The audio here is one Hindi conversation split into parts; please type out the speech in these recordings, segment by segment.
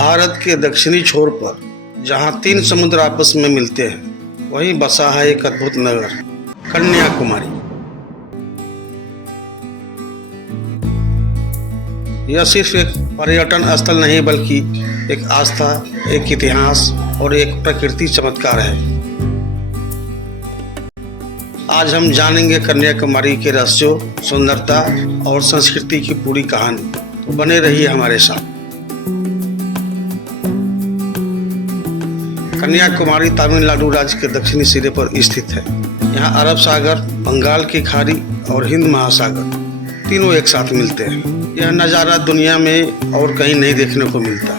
भारत के दक्षिणी छोर पर जहां 3 समुद्र आपस में मिलते हैं, वहीं बसा है एक अद्भुत नगर, कन्याकुमारी। यह सिर्फ एक पर्यटन स्थल नहीं, बल्कि एक आस्था, एक इतिहास और एक प्रकृति चमत्कार है। आज हम जानेंगे कन्याकुमारी के रहस्यों, सुंदरता और संस्कृति की पूरी कहानी। तो बने रहिए हमारे साथ। कन्याकुमारी तमिलनाडु राज्य के दक्षिणी सिरे पर स्थित है। यहाँ अरब सागर, बंगाल की खाड़ी और हिंद महासागर तीनों एक साथ मिलते हैं। यह नज़ारा दुनिया में और कहीं नहीं देखने को मिलता।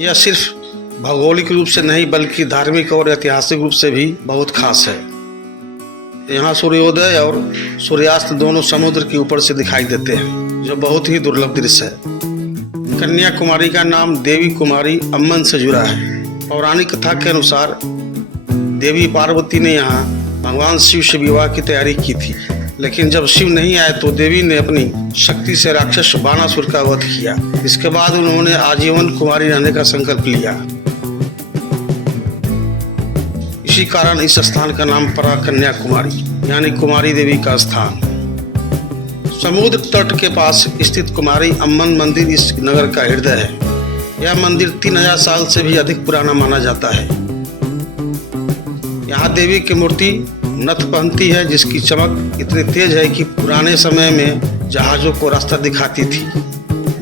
यह सिर्फ भौगोलिक रूप से नहीं, बल्कि धार्मिक और ऐतिहासिक रूप से भी बहुत खास है। यहाँ सूर्योदय और सूर्यास्त दोनों समुद्र के ऊपर से दिखाई देते हैं, जो बहुत ही दुर्लभ दृश्य है। कन्याकुमारी का नाम देवी कुमारी अम्मन से जुड़ा है। पौराणिक कथा के अनुसार देवी पार्वती ने यहाँ भगवान शिव से विवाह की तैयारी की थी, लेकिन जब शिव नहीं आए तो देवी ने अपनी शक्ति से राक्षस बाणासुर का वध किया। इसके बाद उन्होंने आजीवन कुमारी रहने का संकल्प लिया। इसी कारण इस स्थान का नाम पड़ा कन्याकुमारी, यानी कुमारी देवी का स्थान। समुद्र तट के पास स्थित कुमारी अम्मन मंदिर इस नगर का हृदय है। यह मंदिर 3000 साल से भी अधिक पुराना माना जाता है। यहाँ देवी की मूर्ति नथ पहनती है, जिसकी चमक इतनी तेज है कि पुराने समय में जहाजों को रास्ता दिखाती थी।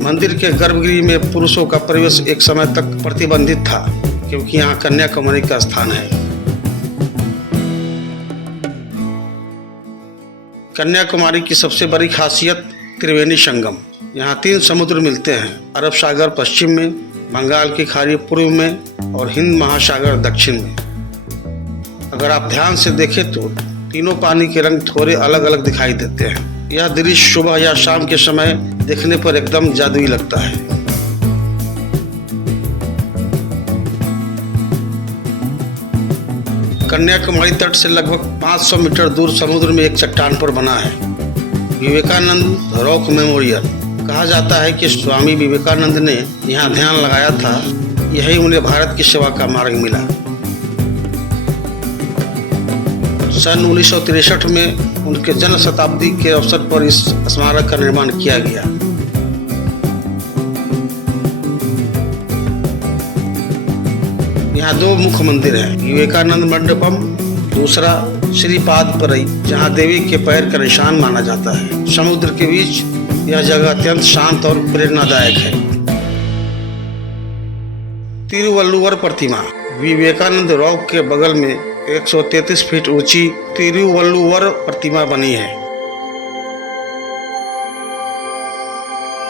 मंदिर के गर्भगृह में पुरुषों का प्रवेश एक समय तक प्रतिबंधित था, क्योंकि यहाँ कन्याकुमारी का स्थान है। कन्याकुमारी की सबसे बड़ी खासियत त्रिवेणी संगम। यहाँ 3 समुद्र मिलते हैं, अरब सागर पश्चिम में, बंगाल की खाड़ी पूर्व में और हिंद महासागर दक्षिण में। अगर आप ध्यान से देखें तो तीनों पानी के रंग थोड़े अलग अलग दिखाई देते हैं। यह दृश्य सुबह या शाम के समय देखने पर एकदम जादुई लगता है। कन्याकुमारी तट से लगभग 500 मीटर दूर समुद्र में एक चट्टान पर बना है विवेकानंद रॉक मेमोरियल। कहा जाता है कि स्वामी विवेकानंद ने यहाँ ध्यान लगाया था, यही उन्हें भारत की सेवा का मार्ग मिला। सन 1963 में उनके जन्म शताब्दी के अवसर पर इस स्मारक का निर्माण किया गया। यहाँ 2 मुख्य मंदिर हैं, विवेकानंद मंडपम, दूसरा श्रीपादपरई, जहाँ देवी के पैर का निशान माना जाता है। समुद्र के बीच यह जगह अत्यंत शांत और प्रेरणादायक है। तिरुवल्लुवर प्रतिमा। विवेकानंद रॉक के बगल में 133 फीट ऊंची तिरुवल्लुवर प्रतिमा बनी है।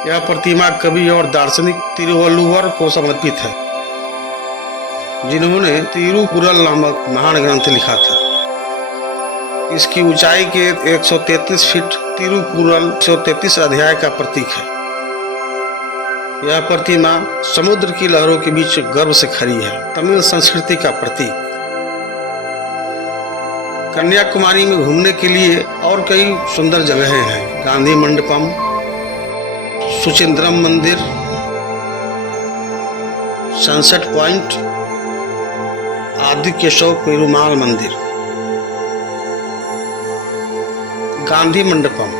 यह प्रतिमा कवि और दार्शनिक तिरुवल्लुवर को समर्पित है, जिन्होंने तिरुकुरल नामक महान ग्रंथ लिखा था। इसकी ऊंचाई के 133 फीट तिरुकुरल 133 अध्याय का प्रतीक है। यह प्रतिमा समुद्र की लहरों के बीच गर्व से खड़ी है, तमिल संस्कृति का प्रतीक। कन्याकुमारी में घूमने के लिए और कई सुंदर जगहें हैं। गांधी मंडपम, सुचिंद्रम मंदिर, सनसेट पॉइंट, आदि केशव पेरुमाल मंदिर। गांधी मंडपम,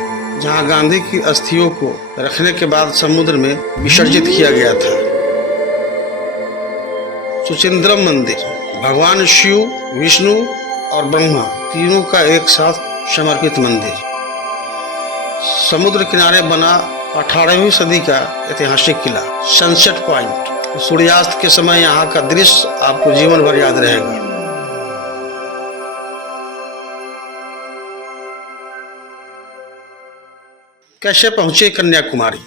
जहां गांधी की अस्थियों को रखने के बाद समुद्र में विसर्जित किया गया था। सुचिंद्रम मंदिर, भगवान शिव, विष्णु और ब्रह्मा तीनों का एक साथ समर्पित मंदिर। समुद्र किनारे बना 18वीं सदी का ऐतिहासिक किला। सनसेट पॉइंट, सूर्यास्त के समय यहाँ का दृश्य आपको जीवन भर याद रहेगा। कैसे पहुंचे कन्याकुमारी?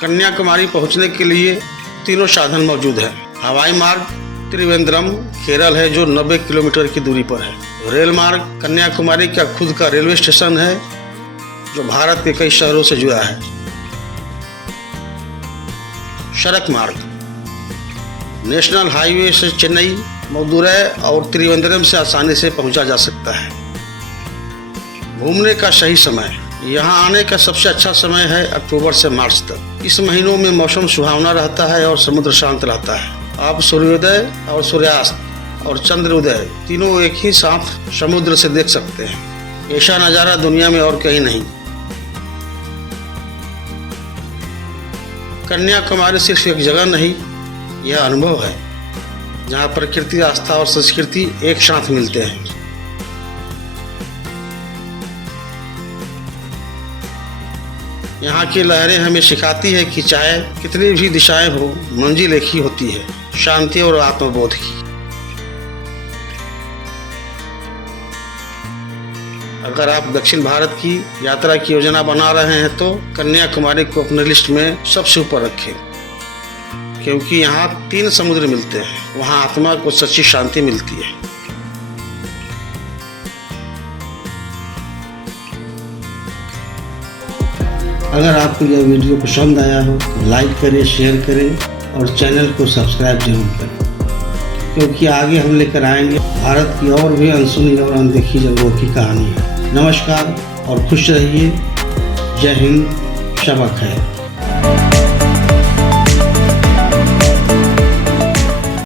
कन्याकुमारी पहुंचने के लिए तीनों साधन मौजूद हैं। हवाई मार्ग त्रिवेंद्रम, केरल है, जो 90 किलोमीटर की दूरी पर है। रेल मार्ग कन्याकुमारी का खुद का रेलवे स्टेशन है, जो भारत के कई शहरों से जुड़ा है। सड़क मार्ग नेशनल हाईवे से चेन्नई, मदुरै और त्रिवेंद्रम से आसानी से पहुंचा जा सकता है। घूमने का सही समय, यहाँ आने का सबसे अच्छा समय है अक्टूबर से मार्च तक। इस महीनों में मौसम सुहावना रहता है और समुद्र शांत रहता है। आप सूर्योदय और सूर्यास्त और चंद्रोदय तीनों एक ही साथ समुद्र से देख सकते हैं। ऐसा नज़ारा दुनिया में और कहीं नहीं। कन्याकुमारी सिर्फ एक जगह नहीं, यह अनुभव है जहाँ प्रकृति, आस्था और संस्कृति एक साथ मिलते हैं। यहाँ की लहरें हमें सिखाती है कि चाहे कितनी भी दिशाएं हो, मंजिल एक ही होती है, शांति और आत्मबोध की। अगर आप दक्षिण भारत की यात्रा की योजना बना रहे हैं तो कन्याकुमारी को अपने लिस्ट में सबसे ऊपर रखें, क्योंकि यहाँ 3 समुद्र मिलते हैं। वहाँ आत्मा को सच्ची शांति मिलती है। अगर आपको यह वीडियो पसंद आया हो तो लाइक करें, शेयर करें और चैनल को सब्सक्राइब जरूर करें, क्योंकि आगे हम लेकर आएंगे भारत की और भी अनसुनी और अनदेखी जगहों की कहानी। नमस्कार और खुश रहिए। जय हिंद, शब खैर।